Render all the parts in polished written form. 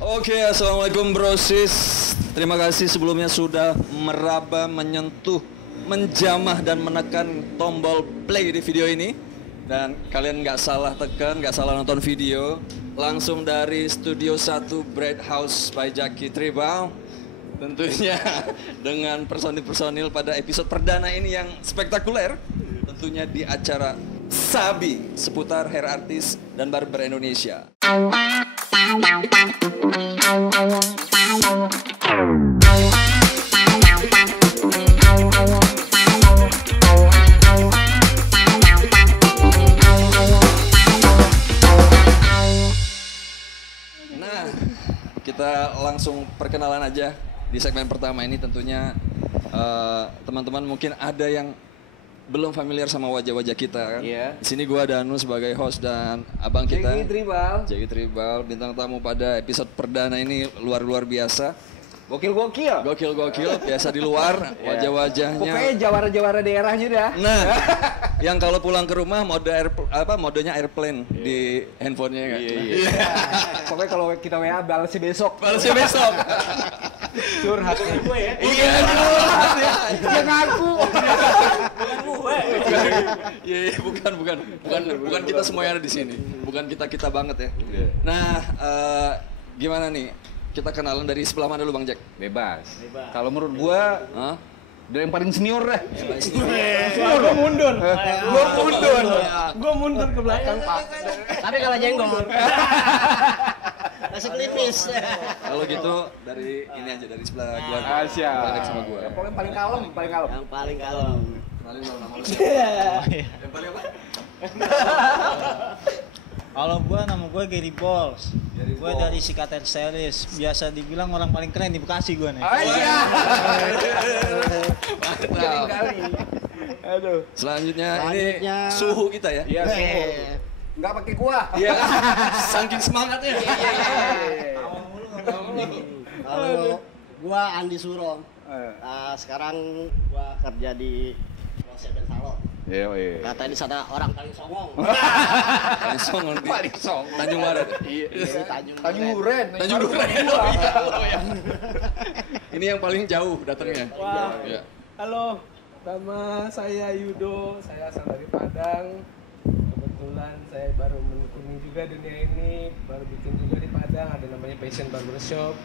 Oke, assalamualaikum brosis. Terima kasih sebelumnya sudah meraba, menyentuh, menjamah dan menekan tombol play di video ini. Dan kalian nggak salah tekan, nggak salah nonton video. Langsung dari Studio 1 Bread House by Jaki Tribal. Tentunya dengan personil-personil pada episode perdana ini yang spektakuler. Tentunya di acara Sabi seputar hair artist dan barber Indonesia. Nah, kita langsung perkenalan aja di segmen pertama ini. Tentunya teman-teman mungkin ada yang belum familiar sama wajah-wajah kita kan. Iya. Di sini gua Danu sebagai host dan abang kita Jaki Tribal, bintang tamu pada episode perdana ini luar biasa. Gokil. Gokil, biasa di luar wajah-wajahnya. Pokoknya jawara-jawara daerahnya dah. Nah, yang kalau pulang ke rumah modenya airplane di handphonenya kan. Iya. Pokoknya kalau kita WA balasnya besok. Curhat gue ya. Iya. Dia ngaku. Iya, bukan kita semua yang ada di sini. Bukan kita banget ya. Nah, gimana nih? Kita kenalan dari sebelah mana dulu Bang Jack? Bebas. Kalau menurut gua, dari yang paling senior deh. Gua mundur. Gua mundur ke belakang, Pak. Tapi kalau jenggot. Nasi kelipis. Kalau gitu dari ini aja, dari sebelah gua. Asia. Bang sama gua. Yang paling kalem. Yang paling kalem. Kenalin dong nama lu siapa? Yang paling apa? Kalau gua nama gua Gary Balls. Gua dari Sikater Series. Biasa dibilang orang paling keren di Bekasi gua nih. Iya. Mantap. Aduh. Selanjutnya ini suhu kita ya. Iya, enggak pakai kuah. Iya. Saking semangatnya. Kalau gua Andi Suro. Sekarang gua kerja di Rosep dan Salon. Iya. Kata di sana orang paling songong. Paling song. Tanjung Barat. Iya, Tanjung Duren. Oh iya. Ini yang paling jauh datangnya. Wah, Iya. halo, nama saya Yudo, saya asal dari Padang. Kebetulan saya baru menekuni juga dunia ini, baru bikin juga di Padang, ada namanya Passion Barbershop.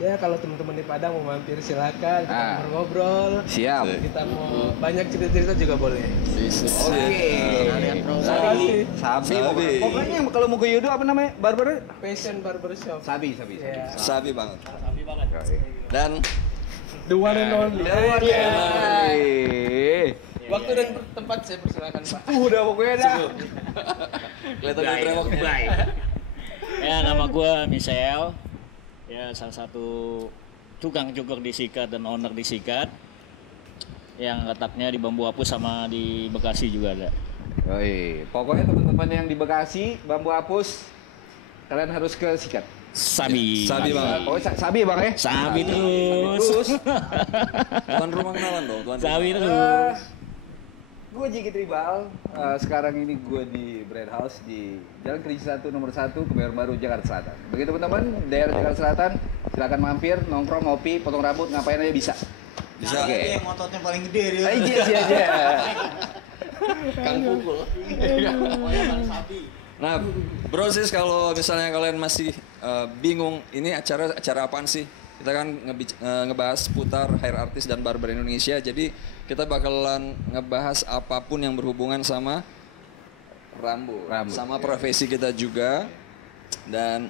Ya kalau teman-teman di Padang mau mampir silakan, kita ngobrol. Siap. Kita mau banyak cerita-cerita juga boleh. Sabi. Sabi. Pokoknya kalau mau ke Yudo apa namanya? Barber? Passion Barbershop. Sabi. Ya. Sabi banget. Dan The one and only. Waktu dan tempat saya persilakan Pak. Udah pokoknya dah. kelihatan dari berapa? Ya, nama gua Michelle. Ya, salah satu tukang cukur di Sikat dan owner di Sikat. Yang letaknya di Bambu Apus sama di Bekasi juga ada. Pokoknya teman-teman yang di Bekasi, Bambu Apus, kalian harus ke Sikat. Sabi banget. Oh, Sabi Bang ya? Sabi terus. Tuan rumah kenalan dong, tuan. Sabi rumah. terus. Gue Jaki Tribal, sekarang ini gue di Bread House di Jalan Kerinci 1 nomor 1 Kebayoran Baru Jakarta Selatan. Bagi teman-teman daerah Jakarta Selatan, silakan mampir, nongkrong, ngopi, potong rambut, ngapain aja bisa. Bisa. Oke. Yang ototnya paling gede dia. Iya. Kang pukul. Nah, brosis kalau misalnya kalian masih bingung ini acara apaan sih? Kita kan ngebahas seputar hair artist dan barber Indonesia. Jadi kita bakalan ngebahas apapun yang berhubungan sama rambut. Sama profesi kita juga. Dan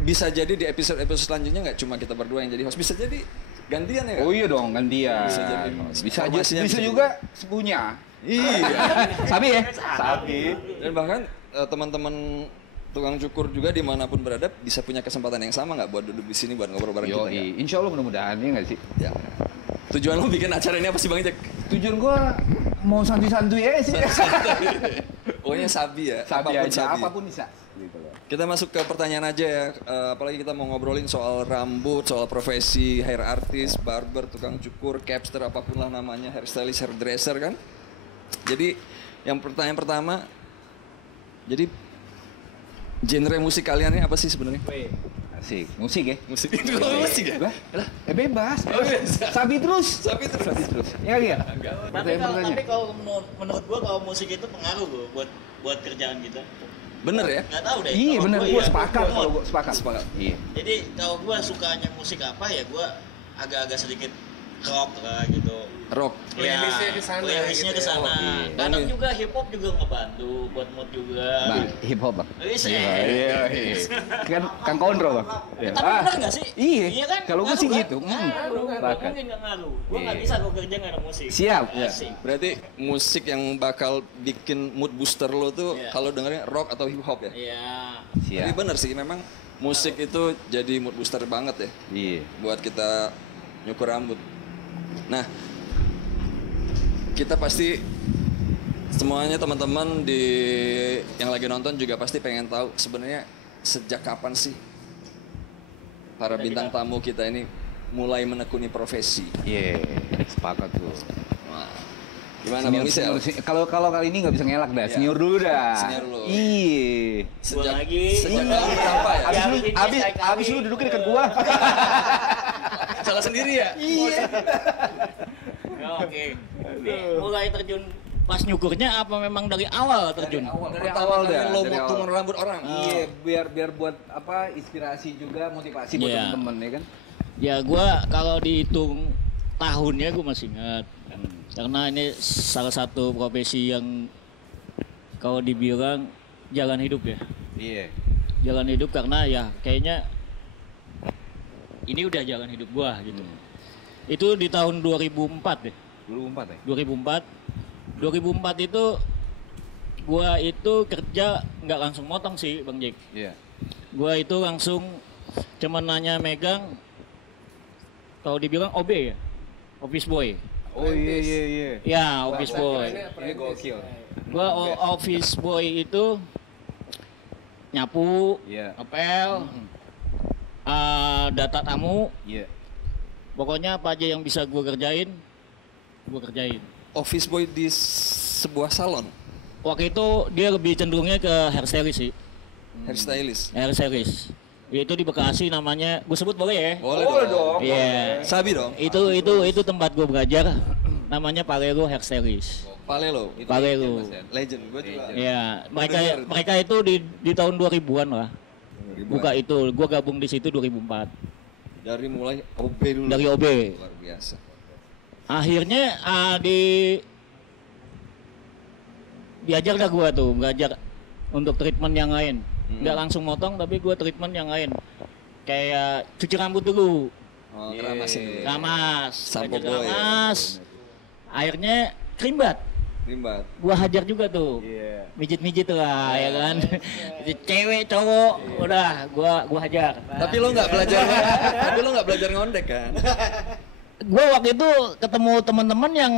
bisa jadi di episode-episode selanjutnya nggak cuma kita berdua yang jadi host, bisa jadi gantian ya kan? Oh iya dong, gantian. Bisa jadi. Bisa juga sepunya. Iya. Sabi ya? Sabi. Dan bahkan teman-teman tukang cukur juga dimanapun berada bisa punya kesempatan yang sama nggak buat duduk di sini buat ngobrol bareng kita? Yoi, insya Allah mudah-mudahan ya nggak sih? Ya. Tujuan lo bikin acara ini apa sih Bang Jack? Tujuan gua mau santuy-santuy aja sih. Pokoknya sabi ya. Sabi aja, apapun bisa. Gitu loh. Kita masuk ke pertanyaan aja ya. Apalagi kita mau ngobrolin soal rambut, soal profesi hair artist, barber, tukang cukur, capster, apapun lah namanya, hairstylist, hairdresser kan. Jadi yang pertanyaan pertama, jadi genre musik kalian ini apa sih sebenarnya? Asik. Musik ya? Musik itu musik ya? Lah, bebas. Sabi terus. Sabi terus. Ya iya. Tapi kalau menurut gua kalau musik itu pengaruh gua buat kerjaan kita. Bener ya? Nggak tahu deh. Iya benar, Kalau gua iya. sepakat kalau gua sepakat. Iya. Jadi kalau gua sukanya musik apa ya gua agak-agak sedikit rock lah gitu. Rock. Playlistnya ke sana Playlistnya gitu ke ya. sana. Oke. Kadang juga hip hop juga ngebantu buat mood juga. Bang, hip hop bang. Iya. Kan Kang Kontrol bang. Tapi bener nggak sih? Iya. kan? Kalau gua sih Ngaruh, gitu. kan? Ngaruh. Sepakat. Mungkin nggak ngaruh. Gua nggak Iya. bisa gua kerja nggak ada musik. Siap. Asik. Berarti musik yang bakal bikin mood booster lo tuh Iya. kalau dengerin rock atau hip hop ya? Iya. Tapi Siap. bener sih memang musik itu jadi mood booster banget ya Iya. buat kita nyukur rambut. Nah, kita pasti semuanya teman-teman yang lagi nonton juga pasti pengen tahu sebenarnya sejak kapan sih para bintang tamu kita ini mulai menekuni profesi. Iya. Sepakat tuh. Wah, gimana Bang Misel? Kalau kali ini nggak bisa ngelak dah. Senior dulu dah. Senior dulu. Iya. Sejak lagi. sejak tahun berapa ya? Abis lu duduk dekat gua. Salah sendiri ya? Iya. Ya, oke. Mulai terjun pas nyukurnya apa memang dari awal terjun? Dari awal dah. Lo Dari mau awal. rambut orang. Iya, biar buat apa inspirasi juga, motivasi buat Iya. temen-temen ya kan. Ya gua kalau dihitung tahunnya gua masih ingat. Karena ini salah satu profesi yang kalau dibilang jalan hidup ya. Iya. Jalan hidup karena ya kayaknya ini udah jalan hidup gua gitu. Itu di tahun 2004 deh. 2004 ya? 2004 itu gua itu kerja nggak langsung motong sih Bang Jack. Iya. Gua itu langsung cuman nanya megang kalau dibilang OB ya, office boy. Oh iya. Ya office boy. Ini gokil. Gua office boy itu nyapu, Iya. ngepel, data tamu, Iya. pokoknya apa aja yang bisa gua kerjain, gua kerjain. Office boy di sebuah salon, Waktu itu dia lebih cenderungnya ke hairstylist sih, hairstylist. hairstylist. Itu di Bekasi namanya, gue sebut boleh ya? Boleh dong. Iya. Sabi dong. Itu tempat gue belajar, namanya Palero Hairstylist. Palelo. Palero. Legend. Gue juga. Iya, mereka dengar itu. mereka itu di tahun 2000-an lah. Buka itu, gue gabung di situ 2004 Dari mulai OB dulu. dari OB. Luar biasa. Akhirnya diajar dah gue tuh, belajar untuk treatment yang lain. Nggak langsung motong, tapi gue treatment yang lain. Kayak cuci rambut dulu, Oh, keramasin dulu. ramas, Sampo belajar boy. ramas. Akhirnya krimbat, Rimbat. gue hajar juga tuh. Iya. Mijit-mijit lah ya kan. Cewek cowok udah gua hajar. Tapi lo nggak belajar. Tapi lo nggak belajar ngondek kan? Gua waktu itu ketemu teman-teman yang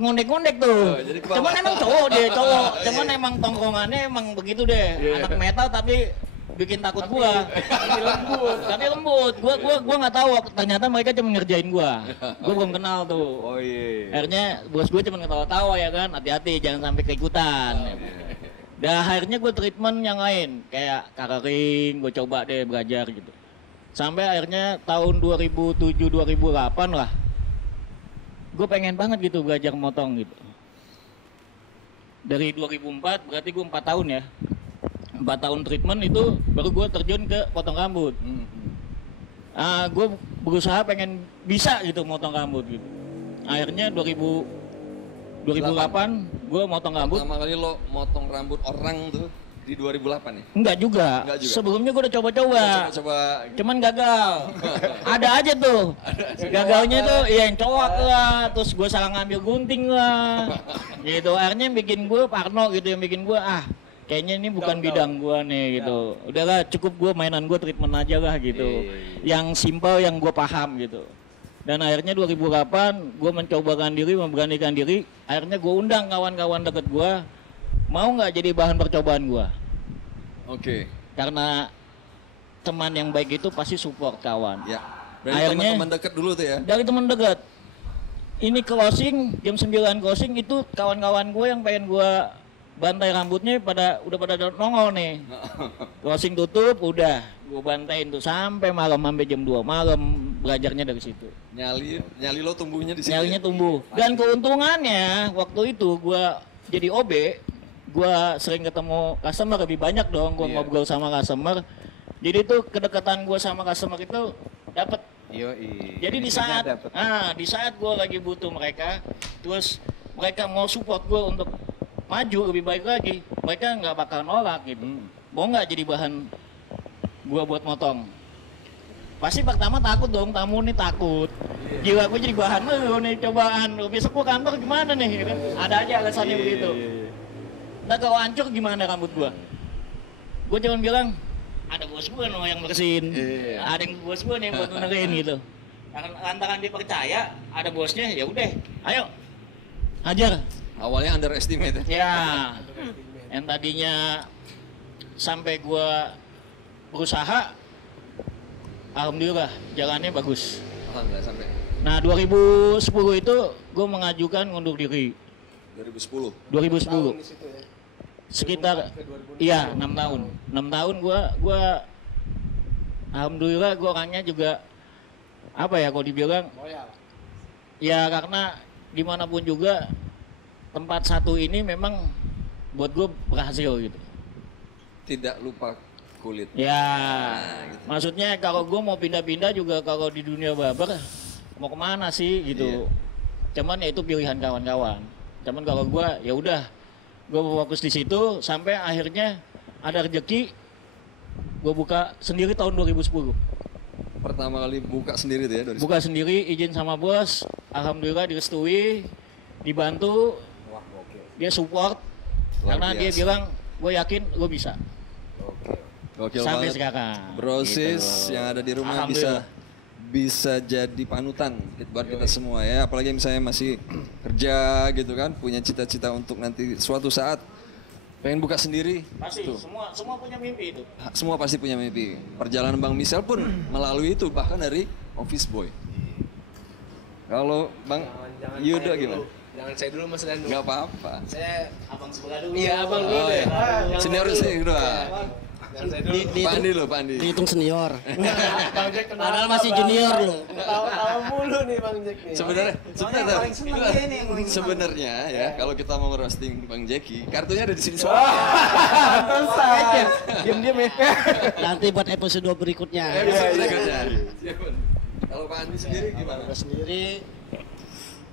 ngondek-ngondek tuh. Oh, jadi ke bawah. Cuman emang cowok dia, cowok. Cuman emang tongkrongannya emang begitu deh. Anak metal tapi bikin takut gua. Tapi lembut. Gua nggak tahu ternyata mereka cuma ngerjain gua. Gua belum kenal tuh. Oh iya. Akhirnya bos gue cuma ketawa-tawa ya kan, hati-hati jangan sampai keikutan. Dan akhirnya gue treatment yang lain, kayak coloring, gue coba deh belajar gitu. Sampai akhirnya tahun 2007-2008 lah, gue pengen banget gitu belajar motong gitu. Dari 2004 berarti gue 4 tahun ya. 4 tahun treatment itu baru gue terjun ke potong rambut. Gue berusaha pengen bisa gitu motong rambut gitu. Akhirnya 2008 gue motong rambut. Pertama kali lo motong rambut orang tuh di 2008 ya? Enggak juga. Enggak juga. Sebelumnya gue udah coba-coba. Coba. Cuman gagal. Ada aja tuh. Gagalnya tuh ya yang cowok lah, terus gue salah ngambil gunting lah. Gitu. Akhirnya yang bikin gue parno gitu, yang bikin gue kayaknya ini bukan bidang gue nih gitu. Udahlah cukup gue mainan gue treatment aja lah gitu. Yang simpel yang gue paham gitu. Dan akhirnya 2008 gue mencobakan diri, memberanikan diri. Akhirnya gue undang kawan-kawan deket gue, mau nggak jadi bahan percobaan gue. Oke. Karena teman yang baik itu pasti support kawan. Ya. Berarti Akhirnya- teman-teman deket dulu tuh ya? Dari teman dekat. Ini closing, jam 9 closing itu kawan-kawan gue yang pengen gue bantai rambutnya udah pada nongol nih. Closing tutup udah, gue bantain tuh sampai malam, sampai jam 2 malam belajarnya dari situ. Nyali lo tumbuhnya di sini. Nyalinya tumbuh. Dan keuntungannya waktu itu gue jadi OB, gue sering ketemu customer lebih banyak dong, gue ngobrol sama customer. Jadi tuh kedekatan gue sama customer itu dapet. Jadi di saat gue lagi butuh mereka, terus mereka mau support gue untuk maju lebih baik lagi, mereka nggak bakal nolak gitu. Mau nggak jadi bahan gue buat motong? Pasti pertama takut dong, tamu nih takut. Gila gue jadi bahan lu nih cobaan, besok gue kantor gimana nih? Kan? Ada aja alasannya begitu. Nah kalau hancur gimana rambut gue? Gue cuma bilang, ada bos gue nih yang bersihin, ada yang bos gue nih buat benerin gitu. Lantaran dia percaya, ada bosnya, ya udah, ayo, hajar. Awalnya underestimate ya? Ya, yang tadinya sampai gua berusaha, alhamdulillah jalannya bagus. Alhamdulillah sampai. Nah 2010 itu gua mengajukan ngundur diri. 2010? 2010. Sekitar, iya 6 tahun. 6 tahun gua alhamdulillah gua orangnya juga, apa ya kalau dibilang, ya karena dimanapun juga, tempat satu ini memang buat gue berhasil gitu. Tidak lupa kulit. Ya, gitu. Maksudnya kalau gue mau pindah-pindah juga kalau di dunia barber mau kemana sih gitu. Cuman ya itu pilihan kawan-kawan. Cuman kalau gue ya udah, gue fokus di situ sampai akhirnya ada rezeki, gue buka sendiri tahun 2010. Pertama kali buka sendiri tuh ya? Buka sendiri, izin sama bos, alhamdulillah direstui, dibantu. Dia support karena dia bilang gue yakin gue bisa. Gokil sampai banget. sekarang. Brosis gitu. yang ada di rumah bisa jadi panutan buat kita semua ya. Apalagi misalnya masih kerja gitu kan, punya cita-cita untuk nanti suatu saat pengen buka sendiri. Pasti tuh. semua punya mimpi itu. Semua pasti punya mimpi. Perjalanan Bang Michel pun melalui itu, bahkan dari office boy. Kalau Bang Yudo gimana? Jangan saya dulu Mas Danu. Gak apa-apa. Saya Abang sebelah dulu. Iya, abang dulu deh. Senior sih kedua. Jangan saya dulu. Pak Andi lo, Pak Andi. Dihitung senior. Bang Jack kenapa? Padahal masih junior loh. Tahu mulu nih Bang Jack nih. Sebenarnya ya, kalau kita mau ngerosting Bang Jeki, kartunya ada di sini semua. Diam-diam ya. Nanti buat episode berikutnya. Kalau Pak Andi sendiri gimana? Gue sendiri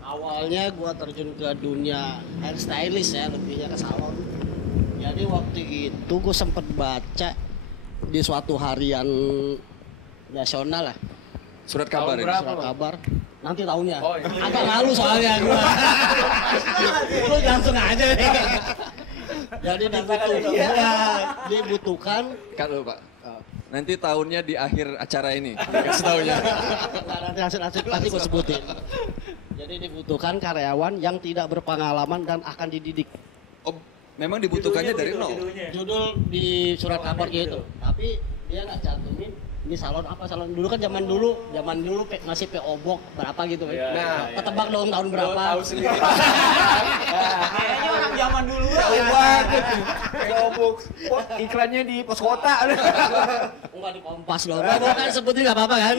awalnya gue terjun ke dunia hairstylist ya, lebihnya ke salon. Jadi waktu itu gue sempet baca di suatu harian nasional lah. Surat kabar ya? Surat kabar. Nanti tahunnya. Oh, iya. Agak malu soalnya gue. Lu langsung aja nih. Jadi dibutuhkan. Kalau Pak, nanti tahunnya di akhir acara ini. Kasih tahunnya. Nanti hasil pasti gue sebutin. Jadi dibutuhkan karyawan yang tidak berpengalaman dan akan dididik. Oh, memang dibutuhkannya dari nol. Judul di surat kabar gitu. Tapi dia nggak cantumin ini salon apa, salon dulu kan zaman dulu masih PO Box berapa gitu. Nah, ketebak dong tahun berapa. Tahu sendiri. Kayaknya orang zaman dulu Tahu banget. PO Box. Iklannya di pos kota. enggak di Kompas loh. Mau kan sebutin nggak apa-apa kan?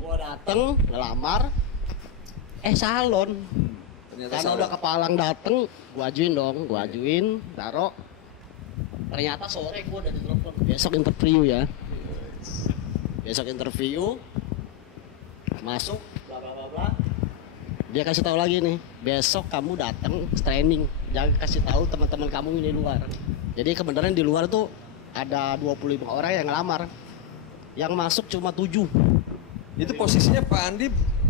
Gua dateng ngelamar salon. Karena udah kepalang dateng, gua ajuin, taruh. Ternyata sore gua udah ditelepon, besok interview ya. Besok interview, masuk, bla bla bla bla. Dia kasih tahu lagi nih, besok kamu datang training, jangan kasih tahu teman-teman kamu ini di luar. Jadi kebenaran di luar tuh ada 25 orang yang ngelamar, yang masuk cuma 7. Itu posisinya Pak Andi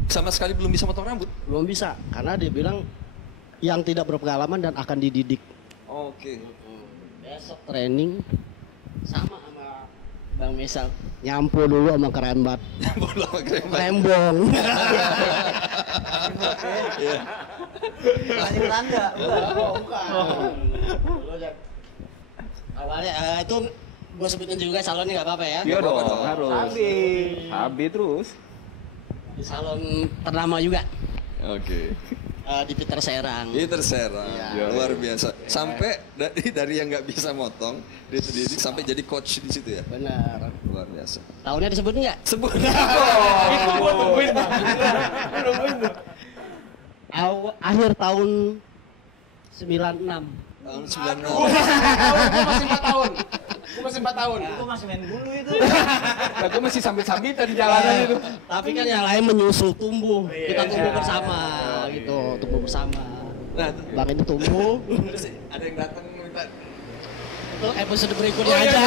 sama sekali belum bisa potong rambut? Belum bisa, karena dia bilang yang tidak berpengalaman dan akan dididik. Oke. Besok training sama Bang Misal, nyampu dulu sama kerembat. Bola kerembat. Rembong. Iya. Lagi Belanda. Bukan. Awalnya itu gue sebutin juga salonnya nggak apa-apa ya. Iya dong, Betul. harus. Habis terus. Di salon ternama juga. Oke. Di Peter Serang. Peter Serang, Iya. luar biasa. Sampai dari yang nggak bisa motong, dididik sampai jadi coach di situ ya. Benar. Luar biasa. Tahunnya disebut nggak? Sebut. Itu gua tungguin bang. Tungguin tuh. Akhir tahun 96. Tahun 96. Gua masih 4 tahun. Gua masih 4 tahun. Itu masih main bulu itu. Nah, gue masih sambit-sambitan di jalanan itu. Tapi kan yang lain menyusul tumbuh. Kita tumbuh bersama gitu, tumbuh bersama. Nah, Bang ini tumbuh. terus ada yang datang minta Itu episode berikutnya aja.